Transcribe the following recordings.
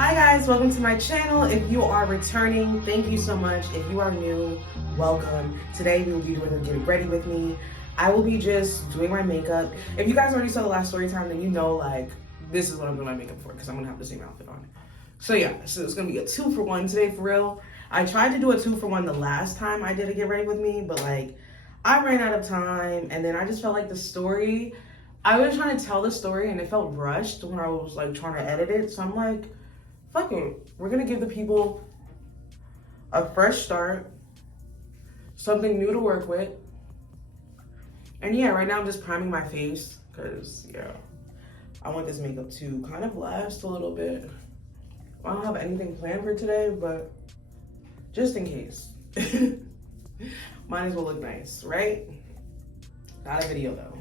Hi guys, welcome to my channel. If you are returning, thank you so much. If you are new, welcome. Today we will be doing a get ready with me. I will be just doing my makeup. If you guys already saw the last story time, then you know like this is what I'm doing my makeup for because I'm gonna have the same outfit on. So yeah, so it's gonna be a 2-for-1 today for real. I tried to do a 2-for-1 the last time I did a get ready with me, but like I ran out of time and then I just felt like the story, I was trying to tell the story and it felt rushed when I was like trying to edit it. So I'm like, fuck it, we're gonna give the people a fresh start, something new to work with. And yeah, right now I'm just priming my face because yeah, I want this makeup to kind of last a little bit. I don't have anything planned for today, but just in case. Might as well look nice, right? Not a video though.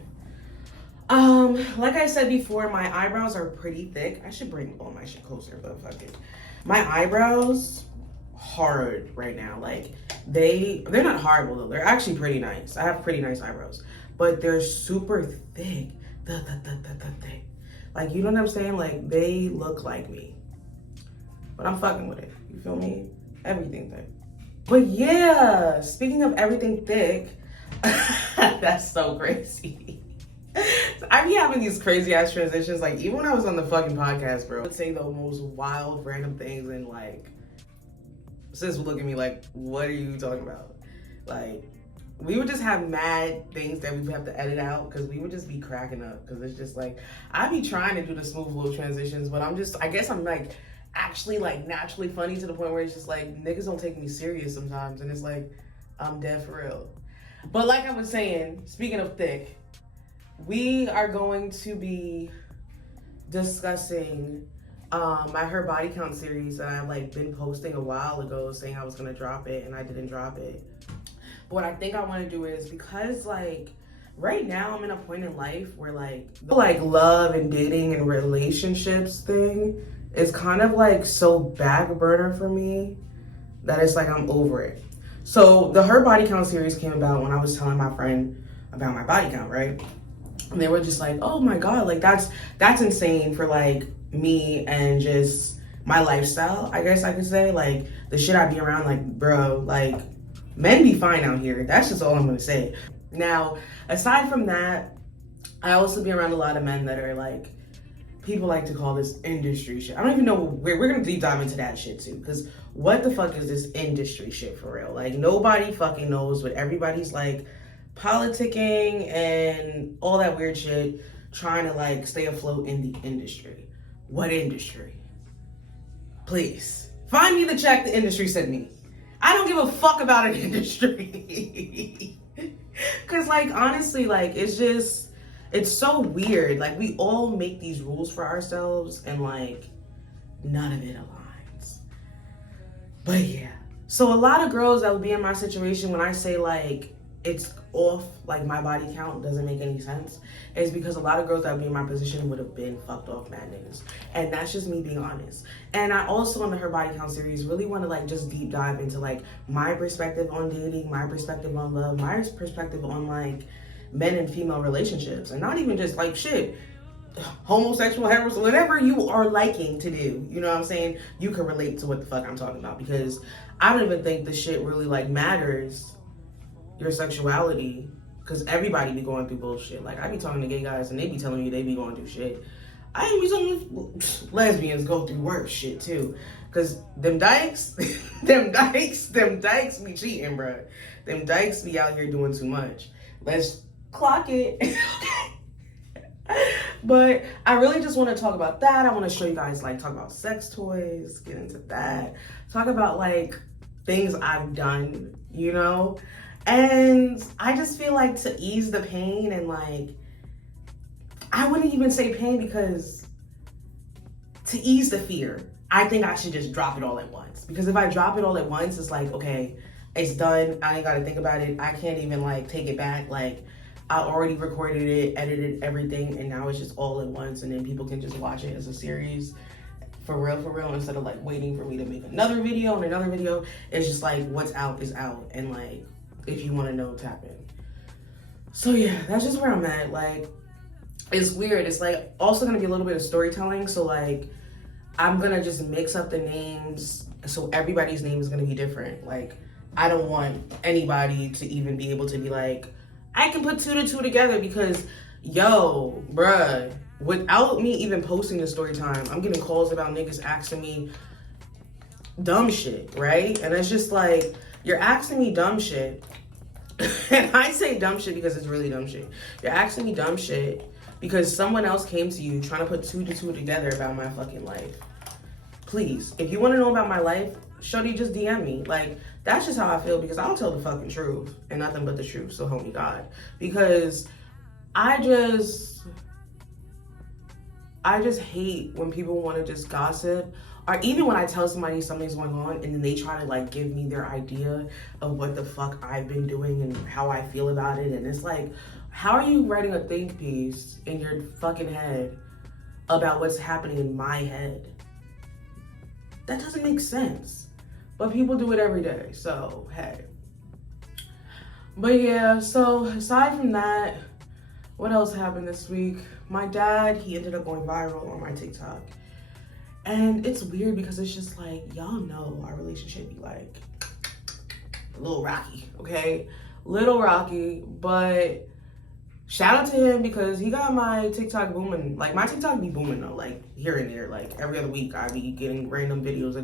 Like I said before, my eyebrows are pretty thick. I should bring all my shit closer, but fuck it. My eyebrows hard right now. Like they're not horrible though. They're actually pretty nice. I have pretty nice eyebrows, but they're super thick. Thick. Like, you know what I'm saying? Like they look like me, but I'm fucking with it. You feel me? Everything thick. But yeah, speaking of everything thick, that's so crazy. I be having these crazy ass transitions. Like even when I was on the fucking podcast, bro, I would say the most wild random things and like sis would look at me like, what are you talking about? Like we would just have mad things that we would have to edit out because we would just be cracking up because it's just like I be trying to do the smooth little transitions, but I guess I'm like actually like naturally funny to the point where it's just like niggas don't take me serious sometimes and it's like I'm dead for real. But like I was saying, speaking of thick, we are going to be discussing my Her Body Count series that I've like been posting a while ago saying I was gonna drop it and I didn't drop it. But what I think I want to do is because like right now I'm in a point in life where like love and dating and relationships thing is kind of like so back burner for me that it's like I'm over it. So the Her Body Count series came about when I was telling my friend about my body count, right? And they were just like, oh my God, like that's insane for like me and just my lifestyle, I guess I could say. Like the shit I be around, like bro, like men be fine out here. That's just all I'm gonna say. Now, aside from that, I also be around a lot of men that are like, people like to call this industry shit. I don't even know, we're gonna deep dive into that shit too. Cause what the fuck is this industry shit for real? Like nobody fucking knows what everybody's like politicking and all that weird shit, trying to like stay afloat in the industry. What industry? Please find me the check the industry sent me. I don't give a fuck about an industry. Cause like honestly, like it's so weird. Like we all make these rules for ourselves and like none of it aligns. But yeah, so a lot of girls that would be in my situation when I say like it's off, like my body count doesn't make any sense, is because a lot of girls that would be in my position would have been fucked off mad niggas. And that's just me being honest. And I also in the Her Body Count series really want to like just deep dive into like my perspective on dating, my perspective on love, my perspective on like men and female relationships, and not even just like shit, homosexual, heterosexual, whatever you are liking to do, you know what I'm saying? You can relate to what the fuck I'm talking about because I don't even think the shit really like matters, your sexuality, because everybody be going through bullshit. Like I be talking to gay guys and they be telling me they be going through shit. I ain't be telling lesbians go through worse shit too, because them dykes them dykes be cheating, bro. Them dykes be out here doing too much. Let's clock it. But I really just want to talk about that. I want to show you guys, like, talk about sex toys, get into that, talk about like things I've done, you know. And I just feel like to ease the pain and like, I wouldn't even say pain because to ease the fear, I think I should just drop it all at once. Because if I drop it all at once, it's like, okay, it's done. I ain't got to think about it. I can't even like take it back. Like I already recorded it, edited everything, and now it's just all at once. And then people can just watch it as a series for real, instead of like waiting for me to make another video and another video. It's just like what's out is out. And like, if you want to know, tap in. So yeah, that's just where I'm at. Like, it's weird. It's like also gonna be a little bit of storytelling. So like, I'm gonna just mix up the names, so everybody's name is gonna be different. Like, I don't want anybody to even be able to be like, I can put 2 to 2 together, because yo, bruh, without me even posting the story time, I'm getting calls about niggas asking me dumb shit, right? And it's just like, you're asking me dumb shit. And I say dumb shit because it's really dumb shit. You're asking me dumb shit because someone else came to you trying to put 2 to 2 together about my fucking life. Please, if you want to know about my life, shorty, just DM me. Like, that's just how I feel, because I'll tell the fucking truth and nothing but the truth, so help me God. Because I just hate when people want to just gossip, or even when I tell somebody something's going on and then they try to like give me their idea of what the fuck I've been doing and how I feel about it. And it's like, how are you writing a think piece in your fucking head about what's happening in my head? That doesn't make sense. But people do it every day, so hey. But yeah, so aside from that, what else happened this week? My dad, he ended up going viral on my TikTok. And it's weird because it's just like, y'all know our relationship be like a little rocky, okay? Little rocky, but shout out to him because he got my TikTok booming. Like, my TikTok be booming though, like here and there. Like every other week I be getting random videos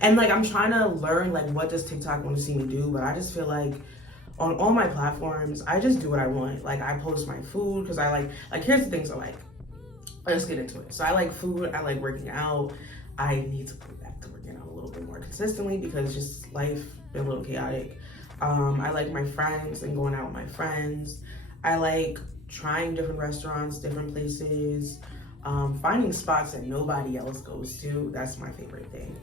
and like I'm trying to learn like what does TikTok want to see me do, but I just feel like on all my platforms, I just do what I want. Like, I post my food because I like here's the things I like. Let's get into it. So I like food, I like working out. I need to go back to working out a little bit more consistently because just life been a little chaotic. I like my friends and going out with my friends. I like trying different restaurants, different places, finding spots that nobody else goes to. That's my favorite thing.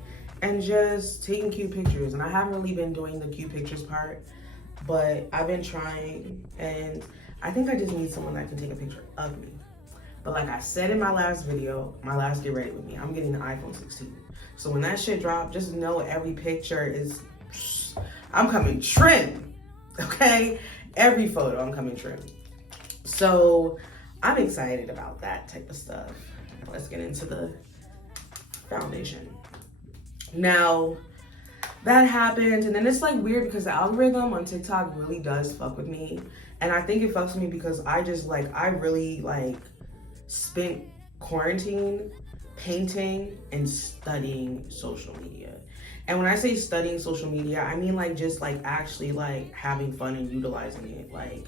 And just taking cute pictures. And I haven't really been doing the cute pictures part, but I've been trying, and I think I just need someone that can take a picture of me. But like I said in my last video, my last Get Ready With Me, I'm getting the iPhone 16. So when that shit drop, just know every picture is, I'm coming trim, okay? Every photo, I'm coming trim. So I'm excited about that type of stuff. Let's get into the foundation. Now, that happened, and then it's like weird because the algorithm on TikTok really does fuck with me. And I think it fucks with me because I really spent quarantine painting and studying social media. And when I say studying social media, I mean actually having fun and utilizing it. Like,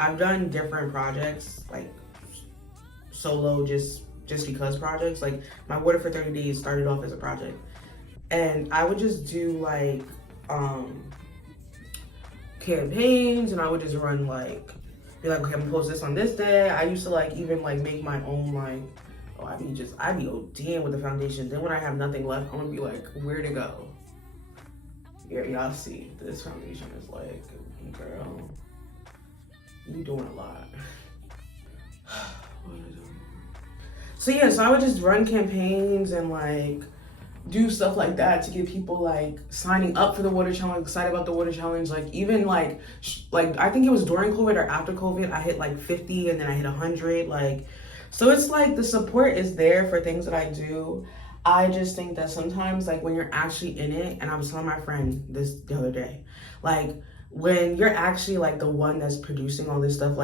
I've done different projects, like solo just because projects. Like my Water for 30 Days started off as a project. And I would just do campaigns, and I would just run be like, okay, I'm gonna post this on this day. I used to even make my own I'd be ODing with the foundation. Then when I have nothing left, I'm gonna be like, where to go? Yeah, y'all see, this foundation is girl, you doing a lot. So yeah, so I would just run campaigns and do stuff like that to get people signing up for the water challenge, excited about the water challenge. Even I think it was during COVID or after COVID, I hit 50 and then I hit 100. So it's the support is there for things that I do. I just think that sometimes when you're actually in it, and I was telling my friend this the other day, when you're actually the one that's producing all this stuff,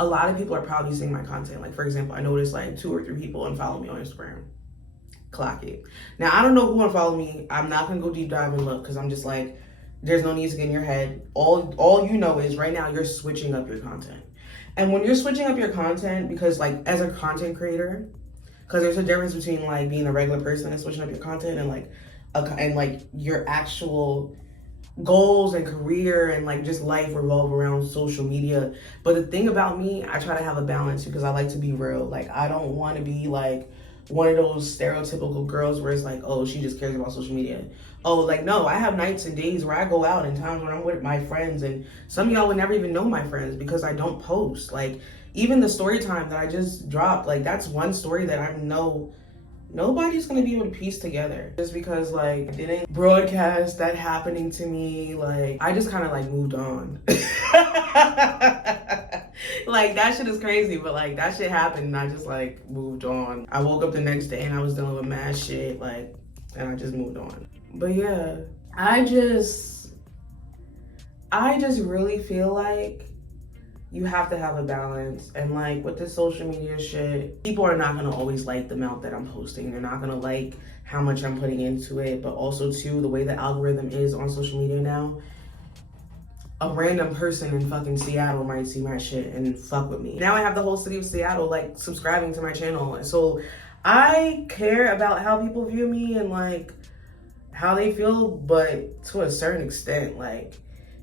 a lot of people are probably seeing my content. For example, I noticed 2 or 3 people unfollow me on Instagram. Clock it. Now, I don't know who unfollowed me. I'm not gonna go deep dive and look because I'm just there's no need to get in your head. All you know is right now you're switching up your content. And when you're switching up your content, because as a content creator, because there's a difference between being a regular person and switching up your content and your actual goals and career and just life revolve around social media. But the thing about me, I try to have a balance because I like to be real. I don't want to be one of those stereotypical girls where it's oh, she just cares about social media. Oh, no, I have nights and days where I go out and times when I'm with my friends, and some of y'all would never even know my friends because I don't post. Even the story time that I just dropped, that's one story that I know nobody's gonna be able to piece together. Just because I didn't broadcast that happening to me, I just kind of moved on. Like, that shit is crazy, but like, that shit happened and I just like moved on. I woke up the next day and I was dealing with mad shit, like, and I just moved on. But yeah, I just really feel like you have to have a balance. And like with this social media shit, people are not gonna always like the amount that I'm posting. They're not gonna like how much I'm putting into it, but also too, the way the algorithm is on social media now, a random person in fucking Seattle might see my shit and fuck with me. Now I have the whole city of Seattle like subscribing to my channel. And so I care about how people view me and like how they feel, but to a certain extent. Like,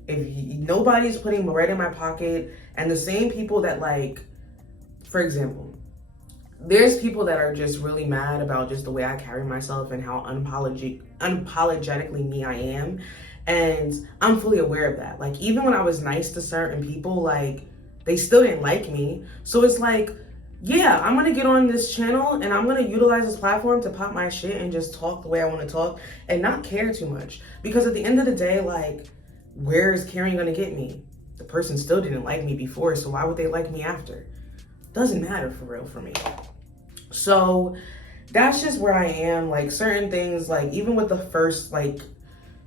if nobody's putting bread in my pocket, and the same people that like, for example, there's people that are just really mad about just the way I carry myself and how unapologetically me I am. And I'm fully aware of that. Like, even when I was nice to certain people, like, they still didn't like me. So it's like, yeah, I'm gonna get on this channel and I'm gonna utilize this platform to pop my shit and just talk the way I wanna talk and not care too much. Because at the end of the day, like, where is caring gonna get me? The person still didn't like me before, so why would they like me after? Doesn't matter for real for me. So that's just where I am. Like, certain things, like even with the first like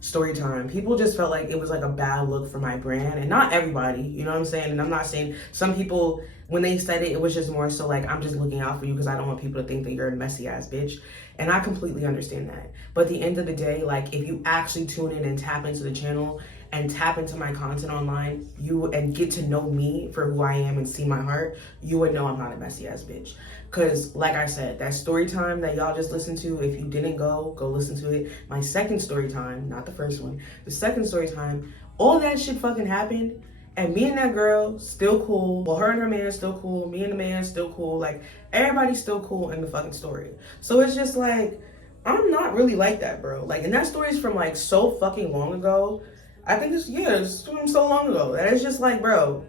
story time, people just felt like it was like a bad look for my brand. And not everybody, you know what I'm saying? And I'm not saying, some people, when they said it, it was just more so like, I'm just looking out for you because I don't want people to think that you're a messy ass bitch. And I completely understand that. But at the end of the day, like, if you actually tune in and tap into the channel and tap into my content online, and get to know me for who I am and see my heart, you would know I'm not a messy ass bitch. Cause like I said, that story time that y'all just listened to, if you didn't go listen to it. My second story time, not the first one, the second story time, all that shit fucking happened. And me and that girl still cool. Well, her and her man still cool. Me and the man still cool. Like, everybody's still cool in the fucking story. So it's just like, I'm not really like that, bro. Like, and that story is from like so fucking long ago. I think it's from so long ago that it's just like, bro,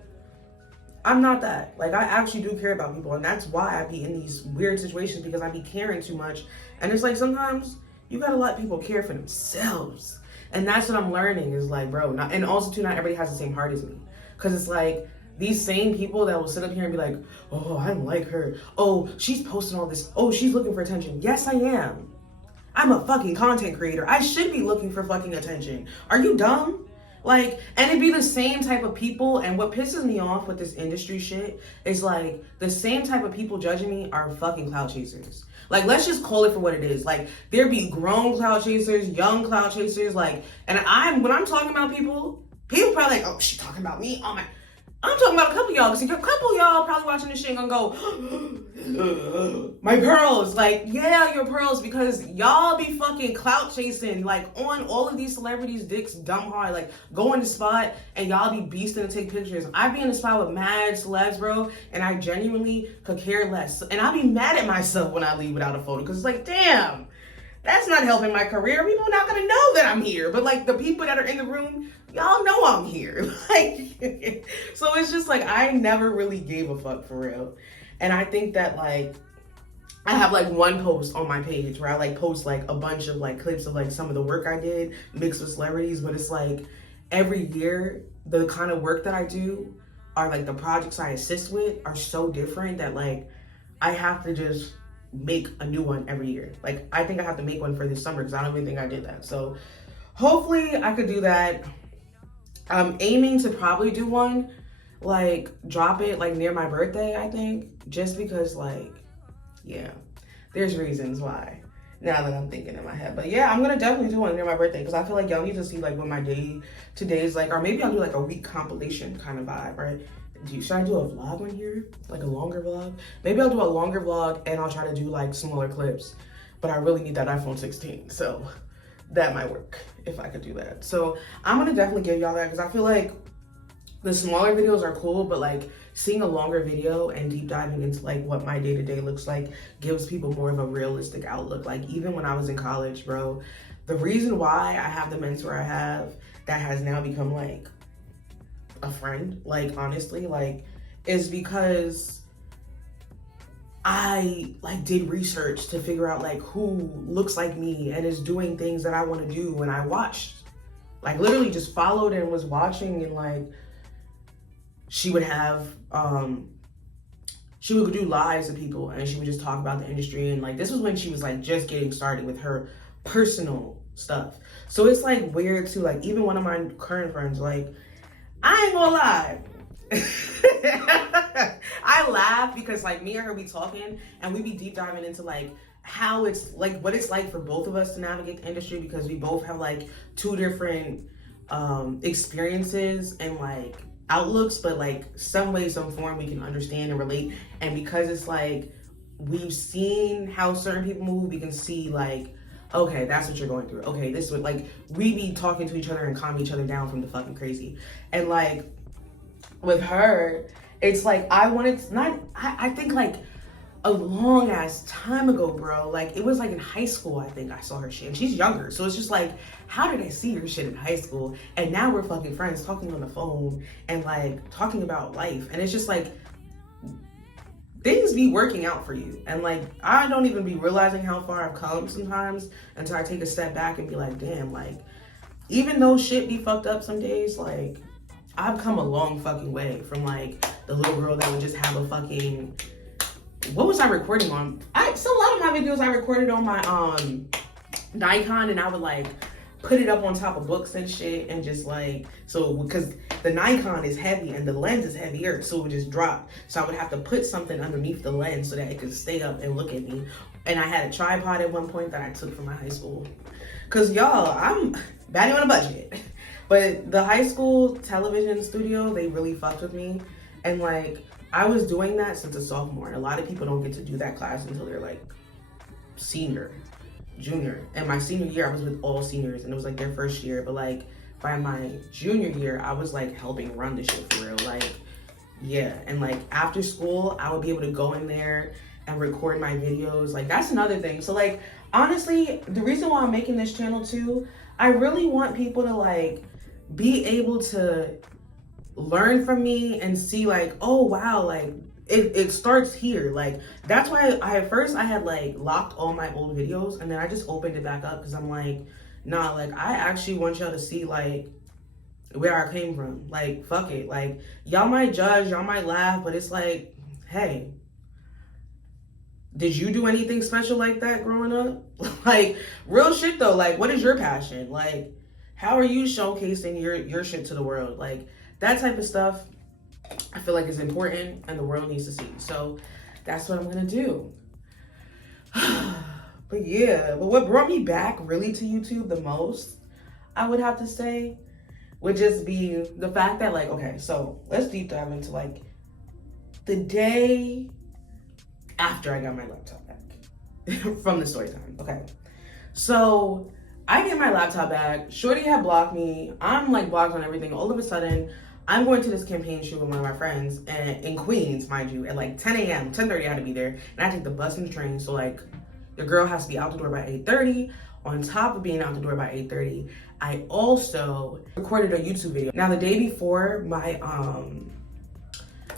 I'm not that. Like, I actually do care about people, and that's why I be in these weird situations, because I be caring too much. And it's like, sometimes you gotta let people care for themselves. And that's what I'm learning is like, bro, and also too, not everybody has the same heart as me. Cause it's like, these same people that will sit up here and be like, oh, I don't like her. Oh, she's posting all this. Oh, she's looking for attention. Yes, I am. I'm a fucking content creator. I should be looking for fucking attention. Are you dumb? Like, and it'd be the same type of people. And what pisses me off with this industry shit is like, the same type of people judging me are fucking clout chasers. Like, let's just call it for what it is. Like, there be grown clout chasers, young clout chasers. Like, and when I'm talking about people probably like, oh, she talking about me? Oh my, I'm talking about a couple of y'all, because a couple of y'all probably watching this shit and gonna go, my pearls. Like, yeah, your pearls, because y'all be fucking clout chasing, like, on all of these celebrities' dicks dumb hard. Like, go in the spot and y'all be beasting to take pictures. I be in the spot with mad celebs, bro, and I genuinely could care less. And I be mad at myself when I leave without a photo, because it's like, damn, that's not helping my career. People are not gonna know that I'm here. But like, the people that are in the room, y'all know I'm here. Like, so it's just like, I never really gave a fuck for real. And I think that like, I have like one post on my page where I like post like a bunch of like clips of like some of the work I did mixed with celebrities. But it's like, every year, the kind of work that I do are like, the projects I assist with are so different that like, I have to just make a new one every year. Like, I think I have to make one for this summer because I don't even think I did that. So hopefully I could do that. I'm aiming to probably do one, like, drop it like near my birthday, I think, just because like, yeah, there's reasons why now that I'm thinking in my head. But yeah, I'm gonna definitely do one near my birthday, because I feel like y'all need to see like what my day today is like, or maybe I'll do like a week compilation kind of vibe, right? Should I do a vlog on here? Like a longer vlog? Maybe I'll do a longer vlog and I'll try to do like smaller clips. But I really need that iPhone 16. So that might work if I could do that. So I'm gonna definitely give y'all that, because I feel like the smaller videos are cool, but like seeing a longer video and deep diving into like what my day-to-day looks like gives people more of a realistic outlook. Like, even when I was in college, bro, the reason why I have the mentor I have that has now become like a friend, like, honestly, like, is because I like did research to figure out like who looks like me and is doing things that I want to do. And I watched, like, literally just followed and was watching and like she would have, she would do lives to people and she would just talk about the industry. And like, this was when she was like just getting started with her personal stuff. So it's like weird too. Like even one of my current friends, like, I ain't gonna lie. I laugh because like me and her be talking and we be deep diving into like how it's like, what it's like for both of us to navigate the industry, because we both have like two different experiences and like outlooks, but like some way, some form we can understand and relate. And because it's like we've seen how certain people move, we can see like, okay, that's what you're going through. Okay, this would like, we be talking to each other and calm each other down from the fucking crazy. And like with her, it's like I wanted to, not, I think like a long ass time ago, bro. Like it was like in high school, I think I saw her shit, and she's younger. So it's just like, how did I see her shit in high school? And now we're fucking friends talking on the phone and like talking about life. And it's just like, things be working out for you. And like, I don't even be realizing how far I've come sometimes until I take a step back and be like, damn, like, even though shit be fucked up some days, like, I've come a long fucking way from like the little girl that would just have a fucking, what was I recording on? So a lot of my videos I recorded on my Nikon, and I would like put it up on top of books and shit, and just like, so because the Nikon is heavy and the lens is heavier, so it would just drop. So I would have to put something underneath the lens so that it could stay up and look at me. And I had a tripod at one point that I took from my high school. Cause y'all, I'm batting on a budget. But the high school television studio, they really fucked with me. And like, I was doing that since a sophomore. And a lot of people don't get to do that class until they're like senior, junior. And my senior year, I was with all seniors and it was like their first year. But like by my junior year, I was like helping run the shit for real. Like, yeah. And like after school, I would be able to go in there and record my videos. Like that's another thing. So like, honestly, the reason why I'm making this channel too, I really want people to like be able to learn from me and see like, oh wow, like it starts here. Like that's why at first I had like locked all my old videos, and then I just opened it back up because I'm like, nah, like I actually want y'all to see like where I came from. Like fuck it, like y'all might judge, y'all might laugh, but it's like, hey, did you do anything special like that growing up? Like real shit though, like what is your passion? Like how are you showcasing your shit to the world? Like that type of stuff I feel like is important and the world needs to see. So that's what I'm gonna do. But yeah, but what brought me back really to YouTube the most, I would have to say, would just be the fact that like, okay, so let's deep dive into like the day after I got my laptop back from the story time. Okay, so I get my laptop back. Shorty had blocked me. I'm like blocked on everything. All of a sudden, I'm going to this campaign shoot with one of my friends and in Queens, mind you, at like 10 a.m., 10:30 I had to be there. And I take the bus and the train. So like the girl has to be out the door by 8:30. On top of being out the door by 8:30, I also recorded a YouTube video. Now the day before, my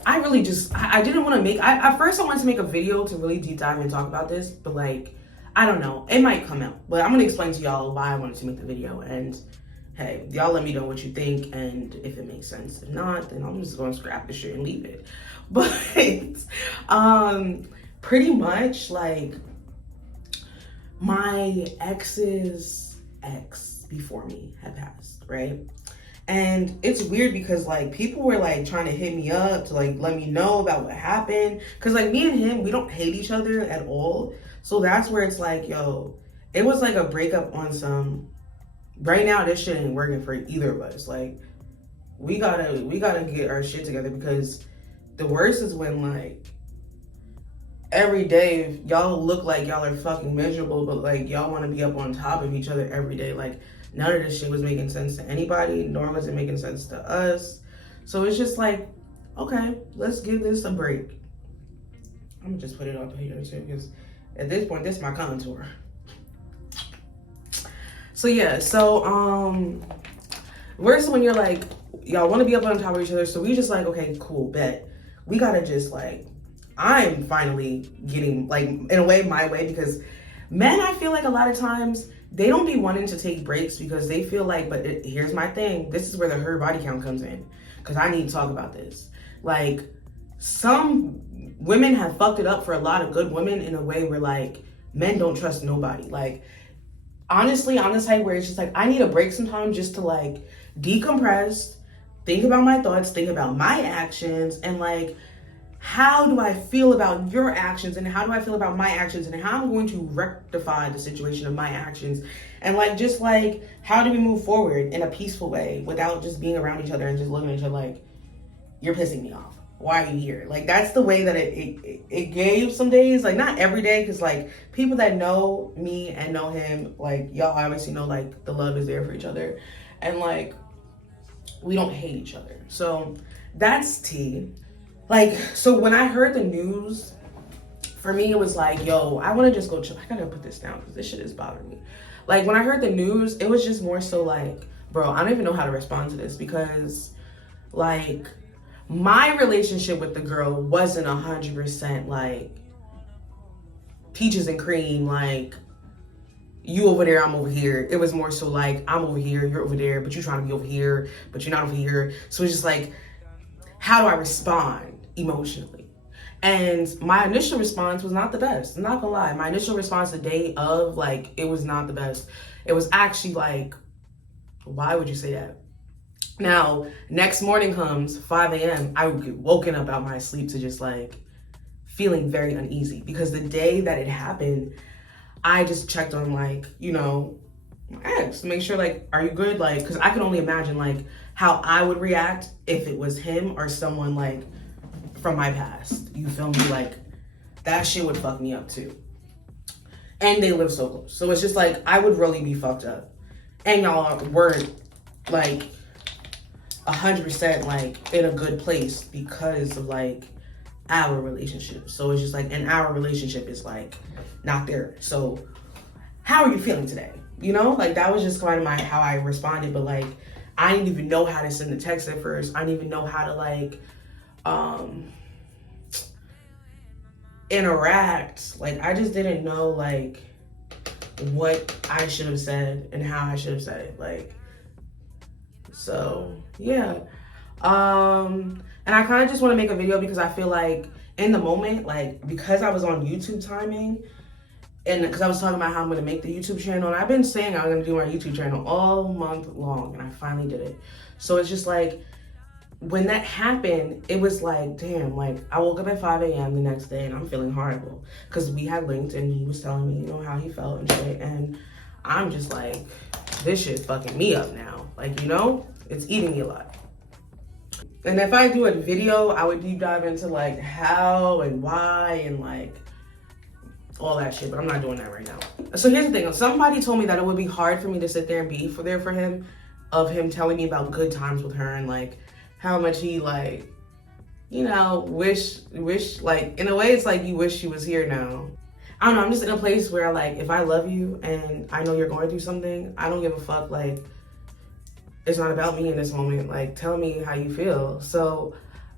I really just, I didn't want to make, at first I wanted to make a video to really deep dive and talk about this, but like, I don't know, it might come out. But I'm going to explain to y'all why I wanted to make the video. And hey, y'all let me know what you think and if it makes sense. If not, then I'm just going to scrap the shit and leave it. But pretty much like my ex's ex before me had passed, right? And it's weird because like people were like trying to hit me up to like let me know about what happened. Cause like me and him, we don't hate each other at all. So that's where it's like, yo, it was like a breakup on some, right now this shit ain't working for either of us. Like we gotta get our shit together, because the worst is when like every day y'all look like y'all are fucking miserable, but like y'all want to be up on top of each other every day. Like none of this shit was making sense to anybody, nor was it making sense to us. So it's just like, okay, let's give this a break. I'm gonna just put it up here too, because at this point, this is my contour. So yeah, so where's when you're like, y'all want to be up on top of each other, so we just like, okay, cool, bet. We gotta just like, I'm finally getting like, in a way, my way, because men, I feel like a lot of times, they don't be wanting to take breaks because they feel like, but here's my thing. This is where the her body count comes in, because I need to talk about this. Like, some women have fucked it up for a lot of good women in a way where, like, men don't trust nobody. Like, honestly, on the side where it's just like, I need a break sometimes just to, like, decompress, think about my thoughts, think about my actions, and, like, how do I feel about your actions, and how do I feel about my actions, and how I'm going to rectify the situation of my actions, and, like, just, like, how do we move forward in a peaceful way without just being around each other and just looking at each other like, you're pissing me off. Why are you here? Like, that's the way that it gave some days. Like, not every day, because, like, people that know me and know him, like, y'all obviously know, like, the love is there for each other. And, like, we don't hate each other. So, that's tea. Like, so when I heard the news, for me, it was like, yo, I want to just go chill. I gotta put this down because this shit is bothering me. Like, when I heard the news, it was just more so like, bro, I don't even know how to respond to this because, like, my relationship with the girl wasn't 100% like peaches and cream, like you over there, I'm over here. It was more so like, I'm over here, you're over there, but you're trying to be over here, but you're not over here. So it's just like, how do I respond emotionally? And my initial response was not the best. I'm not gonna lie. My initial response the day of, like, it was not the best. It was actually like, why would you say that? Now, next morning comes 5 a.m. I would get woken up out of my sleep to just, like, feeling very uneasy because the day that it happened, I just checked on, like, you know, my ex to make sure, like, are you good? Like, because I can only imagine, like, how I would react if it was him or someone, like, from my past. You feel me? Like, that shit would fuck me up too. And they live so close. So it's just like, I would really be fucked up. And y'all weren't, like, 100% like in a good place because of, like, our relationship. So it's just like, and our relationship is, like, not there. So how are you feeling today? You know, like, that was just kind of how I responded. But, like, I didn't even know how to send the text at first. I didn't even know how to, like, interact. Like, I just didn't know, like, what I should have said and how I should have said it. Like, so yeah. And I kind of just want to make a video because I feel like in the moment, like, because I was on YouTube timing, and because I was talking about how I'm going to make the YouTube channel, and I've been saying I'm going to do my YouTube channel all month long, and I finally did it. So it's just like, when that happened, it was like, damn, like, I woke up at 5 a.m. the next day and I'm feeling horrible because we had linked and he was telling me, you know, how he felt and shit. And I'm just like, this shit's fucking me up now. Like, you know, it's eating me a lot. And if I do a video, I would deep dive into, like, how and why and, like, all that shit, but I'm not doing that right now. So here's the thing. Somebody told me that it would be hard for me to sit there and be there for him, of him telling me about good times with her and, like, how much he, like, you know, wish, like, in a way, it's like you wish she was here now. I don't know, I'm just in a place where, like, if I love you and I know you're going through something, I don't give a fuck, like, it's not about me in this moment. Like, tell me how you feel. So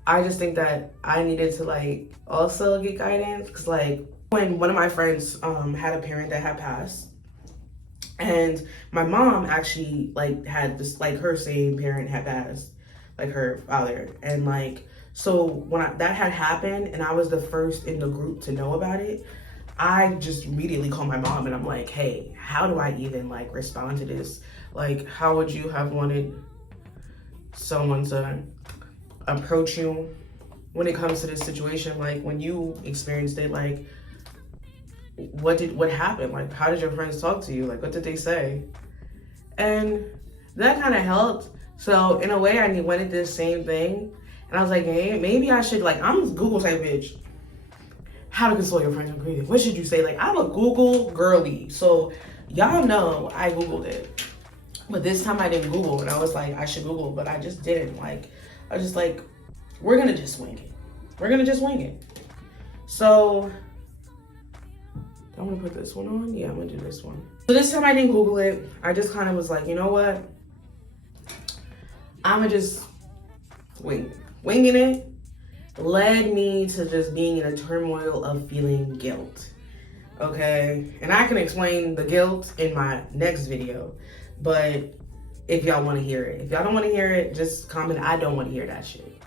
I just think that I needed to, like, also get guidance, because, like, when one of my friends had a parent that had passed, and my mom actually, like, had this, like, her same parent had passed, like, her father. And, like, so when that had happened and I was the first in the group to know about it, I just immediately called my mom and I'm like, hey, how do I even, like, respond to this? Like, how would you have wanted someone to approach you when it comes to this situation? Like, when you experienced it, like, what happened? Like, how did your friends talk to you? Like, what did they say? And that kind of helped. So in a way, I wanted this same thing. And I was like, hey, maybe I should, like, I'm a Google type bitch. How to console your friends when grieving. What should you say? Like, I'm a Google girly. So y'all know I Googled it. But this time I didn't Google, and I was like, I should Google, but I just didn't. Like, I was just like, we're gonna just wing it. We're gonna just wing it. So I'm gonna put this one on. Yeah, I'm gonna do this one. So this time I didn't Google it. I just kind of was like, you know what? I'm gonna just wing it. Winging it led me to just being in a turmoil of feeling guilt. Okay, and I can explain the guilt in my next video, but if y'all want to hear it. If y'all don't want to hear it, just comment, I don't want to hear that shit.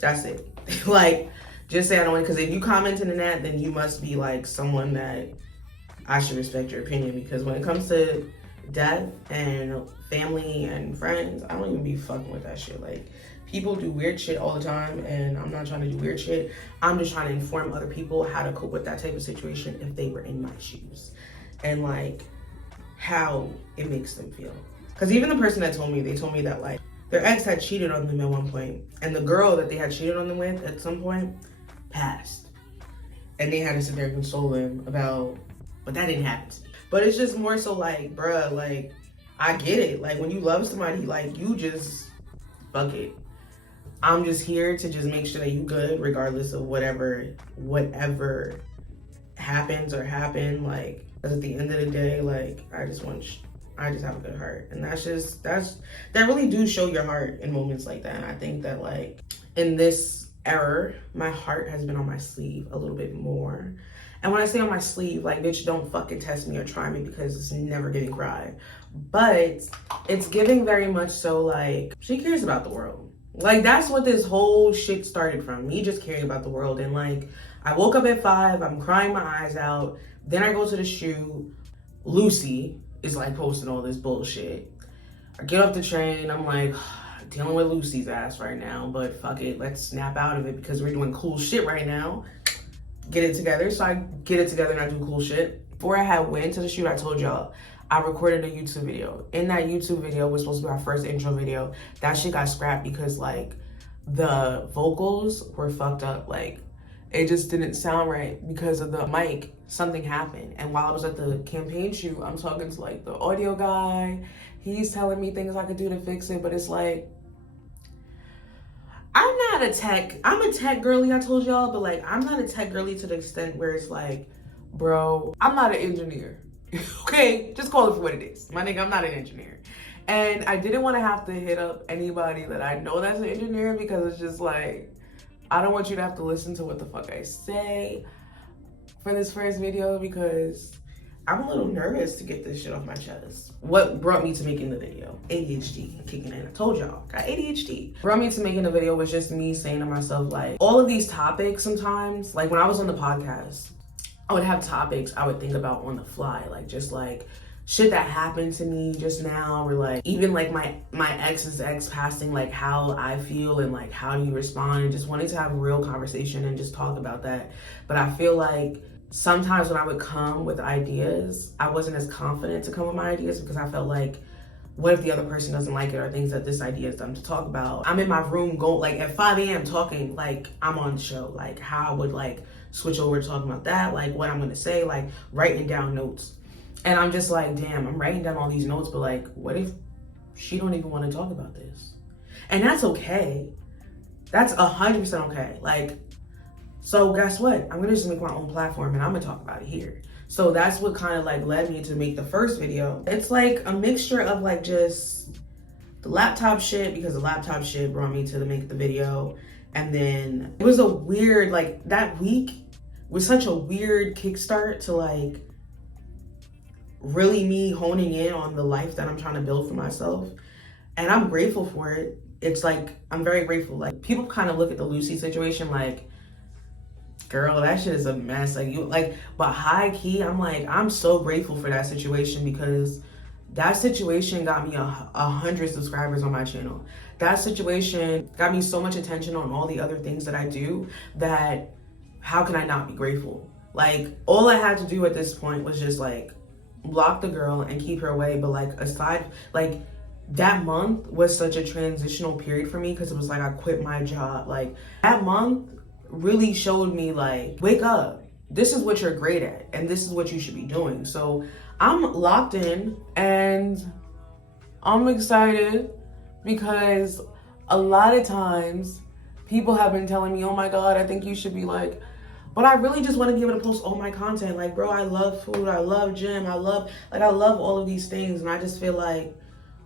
That's it. Like, just say I don't want, because if you commented in that, then you must be like someone that I should respect your opinion, because when it comes to death and family and friends, I don't even be fucking with that shit. Like, people do weird shit all the time, and I'm not trying to do weird shit. I'm just trying to inform other people how to cope with that type of situation if they were in my shoes, and like how it makes them feel. Because even the person that told me, they told me that like their ex had cheated on them at one point, and the girl that they had cheated on them with at some point passed, and they had to sit there and console them about, but that didn't happen. But it's just more so like, bruh, like, I get it. Like, when you love somebody, like, you just, fuck it. I'm just here to just make sure that you good, regardless of whatever happens or happened. Like, because at the end of the day, like, I just have a good heart. And that really do show your heart in moments like that. And I think that, like, in this era, my heart has been on my sleeve a little bit more. And when I say on my sleeve, like, bitch, don't fucking test me or try me, because it's never giving cry. But it's giving very much so, like, she cares about the world. Like, that's what this whole shit started from. Me just caring about the world. And, like, I woke up at 5, I'm crying my eyes out. Then I go to the shoot. Lucy is, like, posting all this bullshit. I get off the train. I'm like, dealing with Lucy's ass right now. But fuck it. Let's snap out of it, because we're doing cool shit right now. Get it together. So I get it together and I do cool shit. Before I had went to the shoot, I told y'all I recorded a YouTube video. In that YouTube video was supposed to be our first intro video. That shit got scrapped because like the vocals were fucked up. Like, it just didn't sound right because of the mic. Something happened. And while I was at the campaign shoot, I'm talking to like the audio guy. He's telling me things I could do to fix it, but it's like, I'm a tech girly, I told y'all, but like, I'm not a tech girly to the extent where it's like, bro, I'm not an engineer. Okay, just call it for what it is. My nigga, I'm not an engineer. And I didn't want to have to hit up anybody that I know that's an engineer, because it's just like, I don't want you to have to listen to what the fuck I say for this first video, because I'm a little nervous to get this shit off my chest. What brought me to making the video? ADHD kicking in. I told y'all, got ADHD. Brought me to making the video was just me saying to myself, like, all of these topics sometimes, like when I was on the podcast, I would have topics I would think about on the fly, like just like shit that happened to me just now, or like even like my ex's ex passing, like how I feel and like how do you respond, and just wanting to have a real conversation and just talk about that. But I feel like sometimes when I would come with ideas, I wasn't as confident to come with my ideas, because I felt like, what if the other person doesn't like it, or things that this idea is dumb to talk about? I'm in my room like at 5 a.m. talking like I'm on the show, like how I would like switch over to talking about that, like what I'm gonna say, like writing down notes. And I'm just like, damn, I'm writing down all these notes, but like, what if she don't even want to talk about this? And that's okay. That's 100% okay. Like, so guess what? I'm gonna just make my own platform and I'm gonna talk about it here. So that's what kind of like led me to make the first video. It's like a mixture of like just the laptop shit, because the laptop shit brought me to make the video. And then it was a weird, like that week was such a weird kickstart to like really me honing in on the life that I'm trying to build for myself. And I'm grateful for it. It's like, I'm very grateful. Like, people kind of look at the Lucy situation like, girl, that shit is a mess. Like, you like, but high key, I'm like, I'm so grateful for that situation, because that situation got me 100 subscribers on my channel. That situation got me so much attention on all the other things that I do, that how can I not be grateful? Like, all I had to do at this point was just like block the girl and keep her away. But like, aside, like that month was such a transitional period for me, because it was like I quit my job. Like, that month really showed me like, wake up, this is what you're great at and this is what you should be doing. So I'm locked in and I'm excited, because a lot of times people have been telling me, oh my God, I think you should be like, but I really just want to be able to post all my content. Like, bro, I love food, I love gym, I love all of these things. And I just feel like,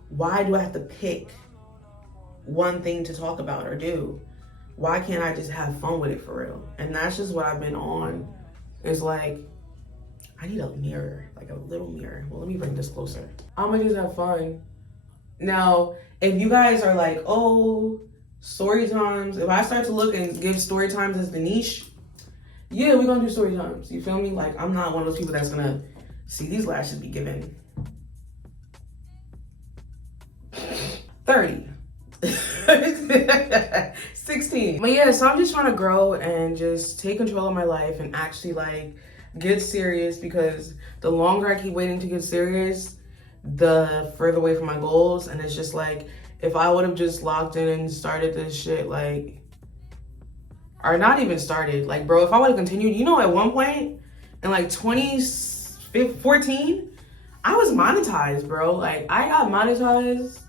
why do I have to pick one thing to talk about or do? Why can't I just have fun with it for real? And that's just what I've been on. Is like, I need a mirror, like a little mirror. Well, let me bring this closer. I'm gonna just have fun. Now, if you guys are like, oh, story times, if I start to look and give story times as the niche, yeah, we're gonna do story times. You feel me? Like, I'm not one of those people that's gonna see these lashes be given 30. 16. But yeah, so I'm just trying to grow and just take control of my life and actually like get serious, because the longer I keep waiting to get serious, the further away from my goals. And it's just like, if I would have just locked in and started this shit, like, or not even started, like, bro, if I would have continued, you know, at one point in like 2014, I was monetized, bro. Like, I got monetized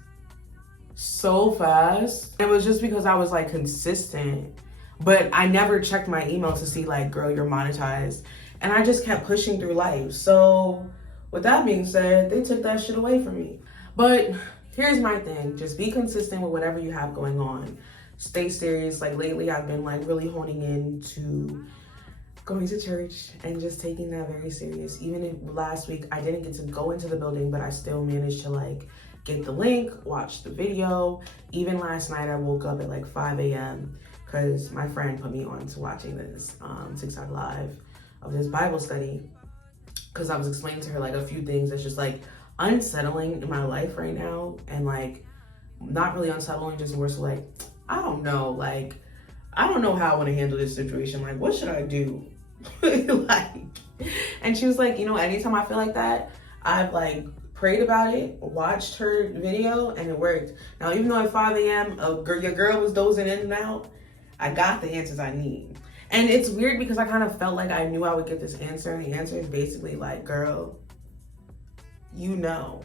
so fast. It was just because I was like consistent, but I never checked my email to see like, girl, you're monetized. And I just kept pushing through life. So with that being said, they took that shit away from me. But here's my thing. Just be consistent with whatever you have going on. Stay serious. Like lately I've been like really honing into going to church and just taking that very serious. Even if last week I didn't get to go into the building, but I still managed to like get the link, watch the video. Even last night I woke up at like 5 a.m. because my friend put me on to watching this TikTok live of this Bible study, because I was explaining to her like a few things that's just like unsettling in my life right now. And like, not really unsettling, just more so like, I don't know, like, I don't know how I want to handle this situation. Like, what should I do? Like, and she was like, you know, anytime I feel like that, I've like prayed about it, watched her video, and it worked. Now, even though at 5 a.m. Your girl was dozing in and out, I got the answers I need. And it's weird because I kind of felt like I knew I would get this answer. And the answer is basically like, girl, you know.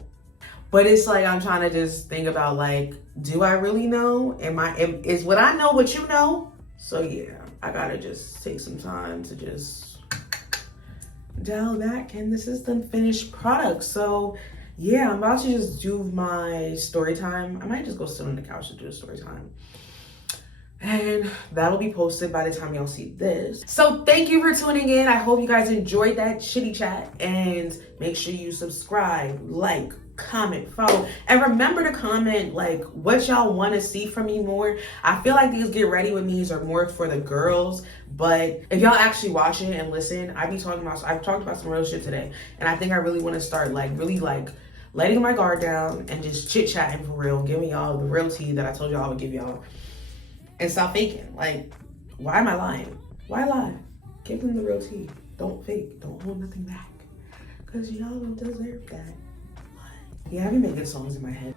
But it's like, I'm trying to just think about like, do I really know? Is what I know what you know? So yeah, I gotta just take some time to just dial back, and this is the finished product. So yeah, I'm about to just do my story time. I might just go sit on the couch to do a story time. And that'll be posted by the time y'all see this. So thank you for tuning in. I hope you guys enjoyed that chitty chat. And make sure you subscribe, like, comment, follow. And remember to comment like what y'all want to see from me more. I feel like these get ready with me's are more for the girls. But if y'all actually watch it and listen, I've talked about some real shit today. And I think I really want to start like really like letting my guard down and just chit-chatting for real, giving y'all the real tea that I told y'all I would give y'all. And stop faking. Like, why am I lying? Why lie? Give them the real tea. Don't fake. Don't hold nothing back. Because y'all don't deserve that. What? Yeah, I've been making songs in my head.